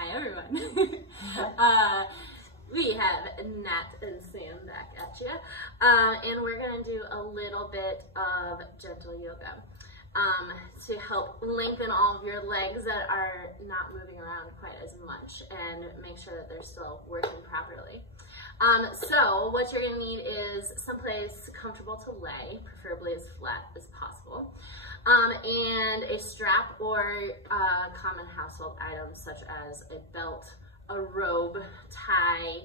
Hi everyone. We have Nat and Sam back at you, and we're gonna do a little bit of gentle yoga to help lengthen all of your legs that are not moving around quite as much and make sure that they're still working properly. So what you're gonna need is someplace comfortable to lay, preferably as flat as possible, and a strap or common household items such as a belt, a robe, tie,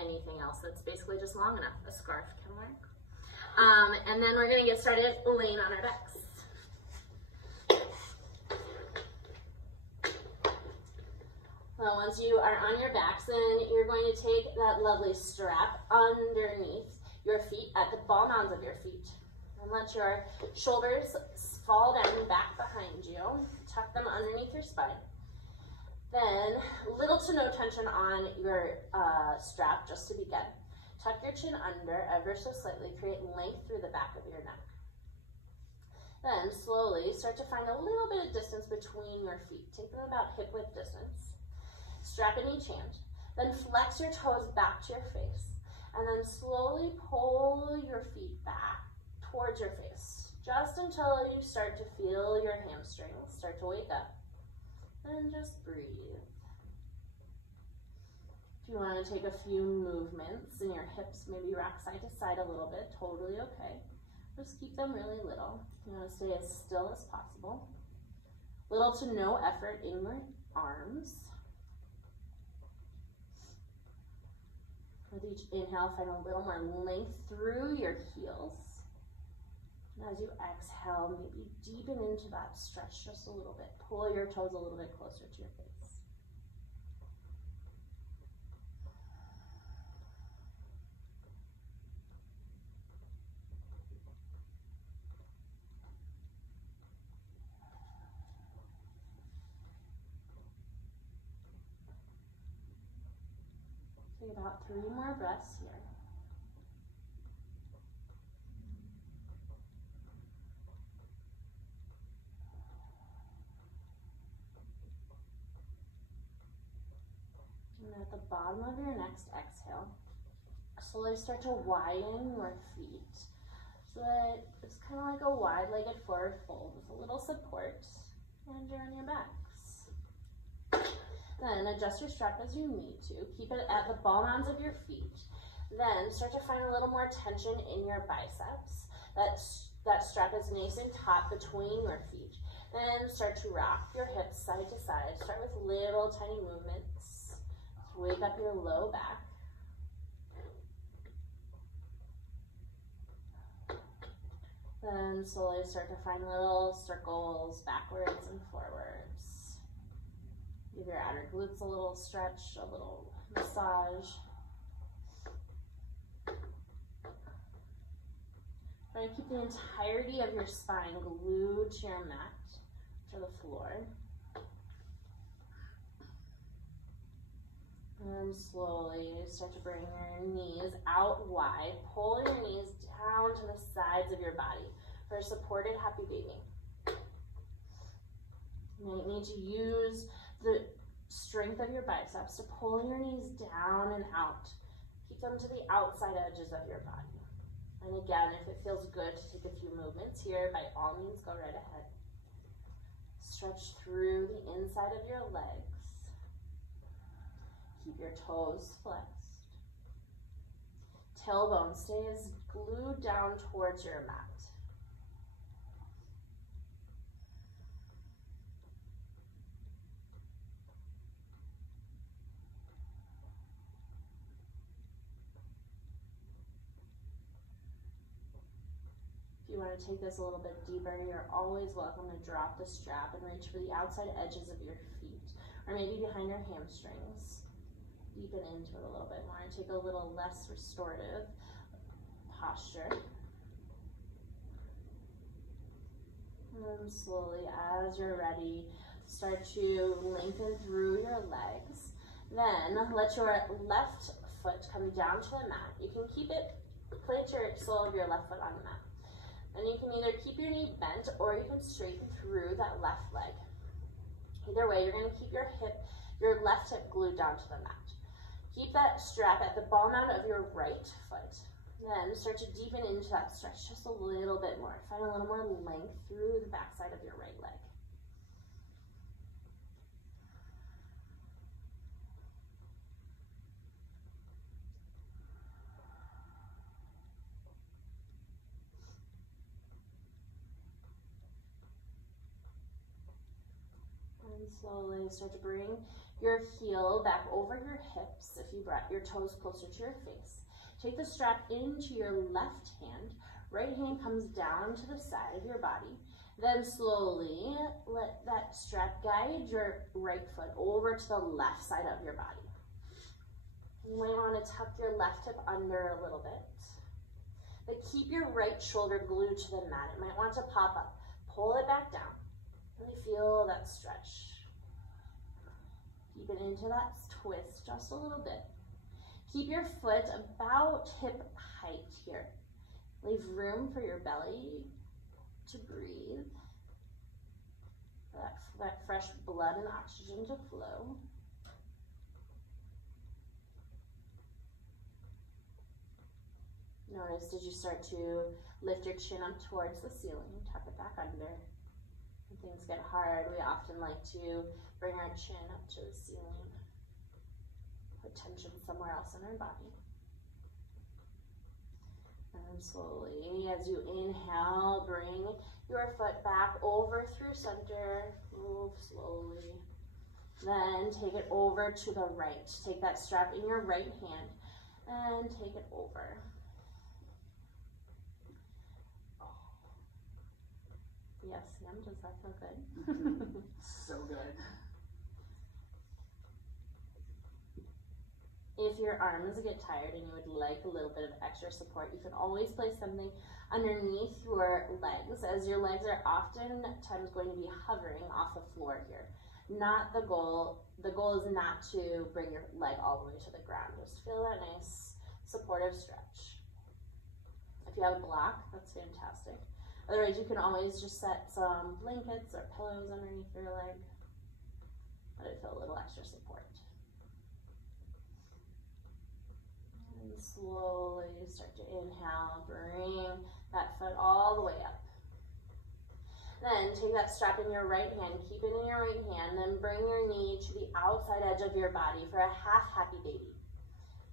anything else that's basically just long enough. A scarf can work. And then we're gonna get started laying on our backs. Well, once you are on your backs, then you're going to take that lovely strap underneath your feet at the ball mounds of your feet. And let your shoulders fall down back behind you. Tuck them underneath your spine. Then, little to no tension on your strap just to begin. Tuck your chin under ever so slightly. Create length through the back of your neck. Then, slowly start to find a little bit of distance between your feet. Take them about hip width distance. Strap in each hand. Then flex your toes back to your face. And then slowly pull your feet back towards your face. Just until you start to feel your hamstrings start to wake up. And just breathe. If you want to take a few movements in your hips, maybe rock side to side a little bit, totally okay. Just keep them really little. You want to stay as still as possible. Little to no effort in your arms. With each inhale, find a little more length through your heels. And as you exhale, maybe deepen into that stretch just a little bit. Pull your toes a little bit closer to your face. Take about 3 more breaths here. And at the bottom of your next exhale, slowly start to widen your feet so that it's kind of like a wide-legged forward fold with a little support, and you're on your backs. Then adjust your strap as you need to. Keep it at the ball mounds of your feet. Then start to find a little more tension in your biceps. That strap is nice and taut between your feet. Then start to rock your hips side to side. Start with little tiny movements. Wake up your low back. Then slowly start to find little circles backwards and forwards. Give your outer glutes a little stretch, a little massage. Try to keep the entirety of your spine glued to your mat, to the floor. And slowly start to bring your knees out wide. Pull your knees down to the sides of your body for a supported happy baby. You might need to use the strength of your biceps to pull your knees down and out. Keep them to the outside edges of your body. And again, if it feels good to take a few movements here, by all means, go right ahead. Stretch through the inside of your legs. Keep your toes flexed. Tailbone stays glued down towards your mat. If you want to take this a little bit deeper, you're always welcome to drop the strap and reach for the outside edges of your feet, or maybe behind your hamstrings. Deepen into it a little bit more and take a little less restorative posture. And slowly, as you're ready, start to lengthen through your legs. Then let your left foot come down to the mat. You can place your sole of your left foot on the mat. And you can either keep your knee bent or you can straighten through that left leg. Either way, you're going to keep your left hip glued down to the mat. Keep that strap at the ball mount of your right foot. Then start to deepen into that stretch just a little bit more. Find a little more length through the backside of your right leg. And slowly start to bring your heel back over your hips if you brought your toes closer to your face. Take the strap into your left hand. Right hand comes down to the side of your body. Then slowly let that strap guide your right foot over to the left side of your body. You might want to tuck your left hip under a little bit. But keep your right shoulder glued to the mat. It might want to pop up. Pull it back down. Really feel that stretch. Deepen into that twist just a little bit. Keep your foot about hip height here. Leave room for your belly to breathe. That fresh blood and oxygen to flow. Notice as you start to lift your chin up towards the ceiling, tuck it back under. When things get hard, we often like to bring our chin up to the ceiling. Put tension somewhere else in our body. And slowly, as you inhale, bring your foot back over through center. Move slowly. Then take it over to the right. Take that strap in your right hand and take it over. Yes, Yum, does that feel good? So good. If your arms get tired and you would like a little bit of extra support, you can always place something underneath your legs, as your legs are oftentimes going to be hovering off the floor here. Not the goal. The goal is not to bring your leg all the way to the ground. Just feel that nice supportive stretch. If you have a block, that's fantastic. Otherwise, you can always just set some blankets or pillows underneath your leg. Let it feel a little extra support. And slowly start to inhale, bring that foot all the way up. Then take that strap in your right hand, keep it in your right hand, then bring your knee to the outside edge of your body for a half happy baby.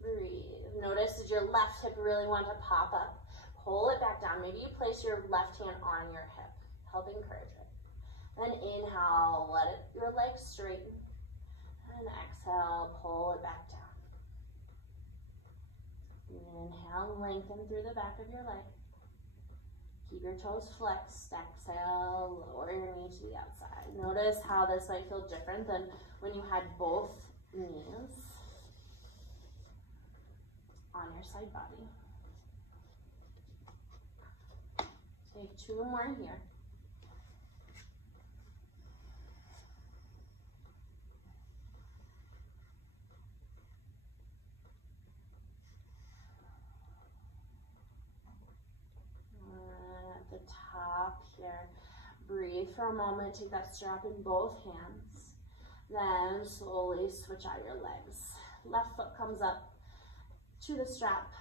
Breathe. Notice, does your left hip really want to pop up? Pull it back down. Maybe you place your left hand on your hip. Help encourage it. Then inhale, let your legs straighten. And exhale, pull it back down. Inhale, lengthen through the back of your leg. Keep your toes flexed. Exhale, lower your knee to the outside. Notice how this might feel different than when you had both knees on your side body. Take two more here. At the top here, breathe for a moment. Take that strap in both hands. Then slowly switch out your legs. Left foot comes up to the strap.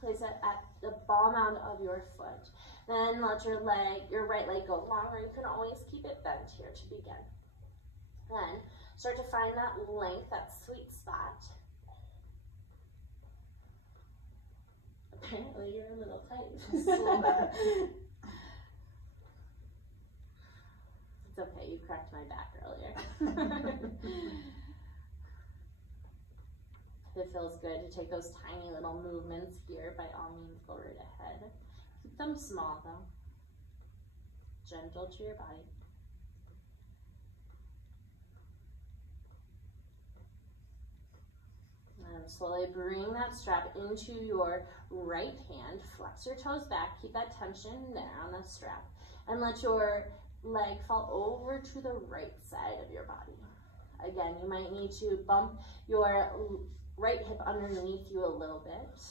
Place it at the ball mount of your foot. Then let your right leg go longer. You can always keep it bent here to begin. Then start to find that length, that sweet spot. Apparently you're a little tight. Just a little bit. It's okay, you cracked my back earlier. If it feels good to take those tiny little movements here, by all means go right ahead. Keep them small though. Gentle to your body. And slowly bring that strap into your right hand. Flex your toes back. Keep that tension there on the strap. And let your leg fall over to the right side of your body. Again, you might need to bump your right hip underneath you a little bit.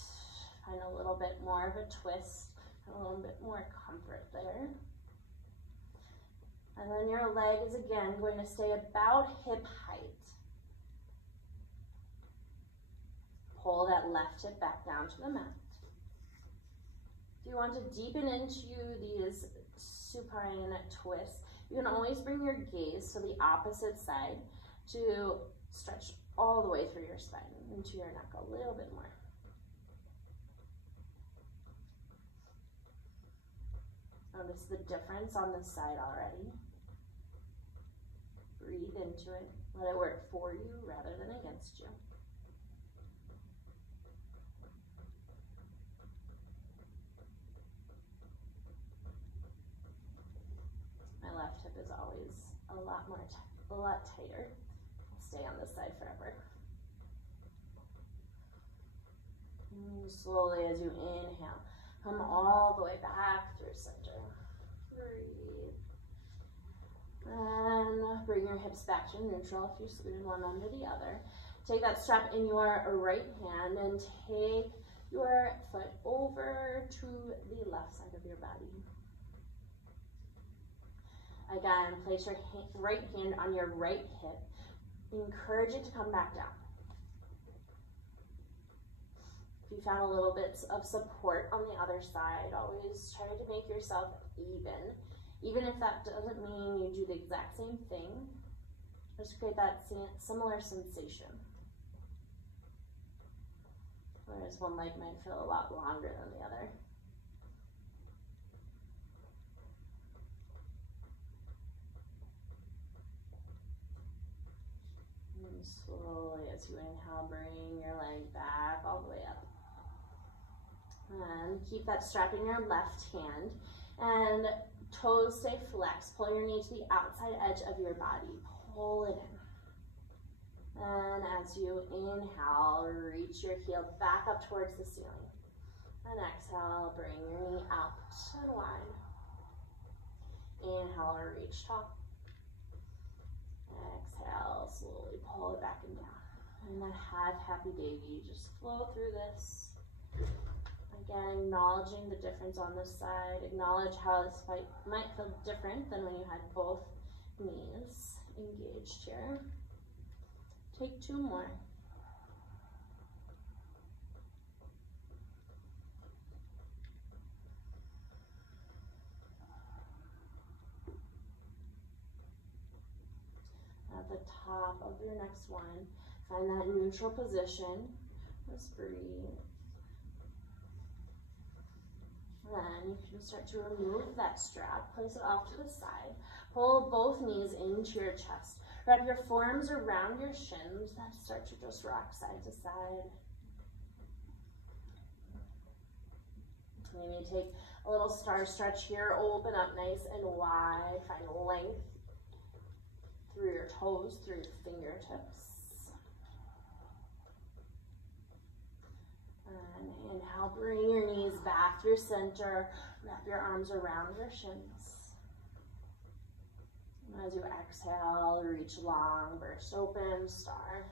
Find a little bit more of a twist, a little bit more comfort there. And then your leg is again going to stay about hip height. Pull that left hip back down to the mat. If you want to deepen into these supine twists, you can always bring your gaze to the opposite side to stretch all the way through your spine, into your neck a little bit more. Notice the difference on this side already. Breathe into it. Let it work for you rather than against you. My left hip is always a lot tighter. I'll stay on this side forever. And slowly as you inhale, come all the way back through center. Breathe. And bring your hips back to neutral if you scooted one under the other. Take that strap in your right hand and take your foot over to the left side of your body. Again, place your right hand on your right hip. Encourage it to come back down. If you found a little bit of support on the other side, always try to make yourself even if that doesn't mean you do the exact same thing. Just create that similar sensation. Whereas one leg might feel a lot longer than the other. And slowly as you inhale, bring your leg back all the way up. And keep that strap in your left hand. And toes stay flexed. Pull your knee to the outside edge of your body. Pull it in. And as you inhale, reach your heel back up towards the ceiling. And exhale, bring your knee out and wide. Inhale, reach tall. Exhale, slowly pull it back and down. And that happy baby, just flow through this. Again, acknowledging the difference on this side. Acknowledge how this might feel different than when you had both knees engaged here. Take two more. At the top of your next one, find that neutral position. Just breathe. Then you can start to remove that strap, place it off to the side. Pull both knees into your chest. Wrap your forearms around your shins. Then start to just rock side to side. Maybe take a little star stretch here. Open up nice and wide. Find length through your toes, through your fingertips. And inhale, bring your knees back through center. Wrap your arms around your shins. And as you exhale, reach long, burst open, star.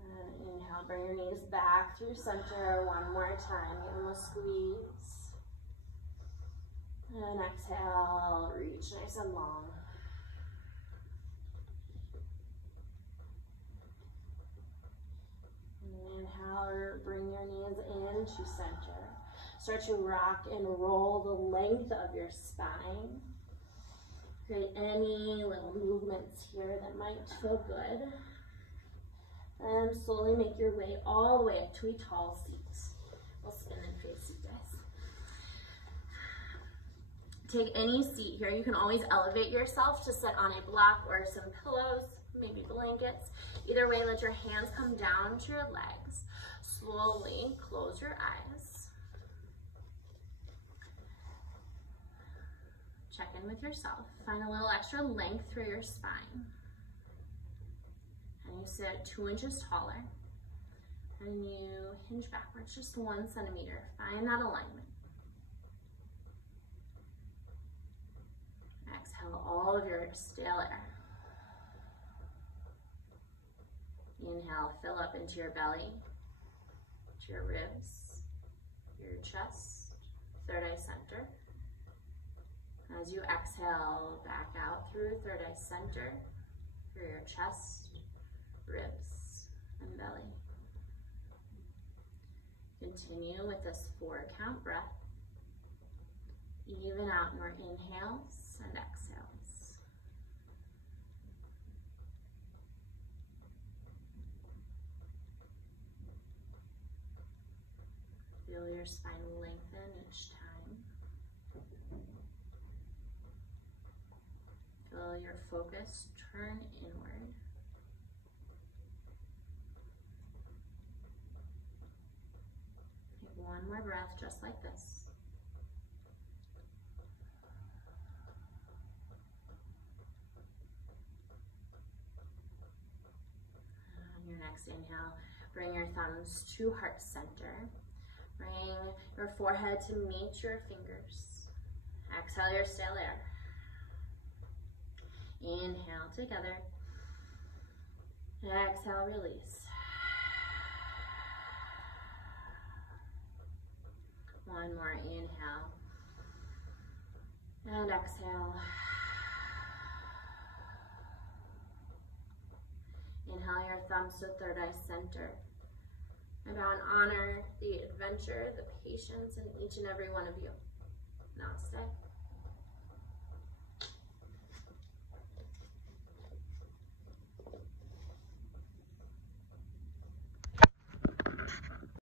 And inhale, bring your knees back through center. One more time, give them a squeeze. And exhale, reach nice and long. Inhale, bring your knees into center. Start to rock and roll the length of your spine. Create any little movements here that might feel good. And slowly make your way all the way up to a tall seat. We'll spin and face you guys. Take any seat here. You can always elevate yourself to sit on a block or some pillows, maybe blankets. Either way, let your hands come down to your legs. Slowly close your eyes. Check in with yourself. Find a little extra length through your spine. And you sit 2 inches taller. And you hinge backwards just 1 centimeter. Find that alignment. Exhale all of your stale air. Inhale, fill up into your belly, to your ribs. your chest, third eye center. As you exhale, back out through third eye center, through your chest, ribs, and belly. Continue with this 4-count breath. Even out your inhales and exhales. Feel your spine lengthen each time. Feel your focus turn inward. Take one more breath just like this. On your next inhale, bring your thumbs to heart center. Bring your forehead to meet your fingers. Exhale your stale air. Inhale together. Exhale, release. One more inhale. And exhale. Inhale your thumbs to third eye center. And honor the adventure, the patience in each and every one of you.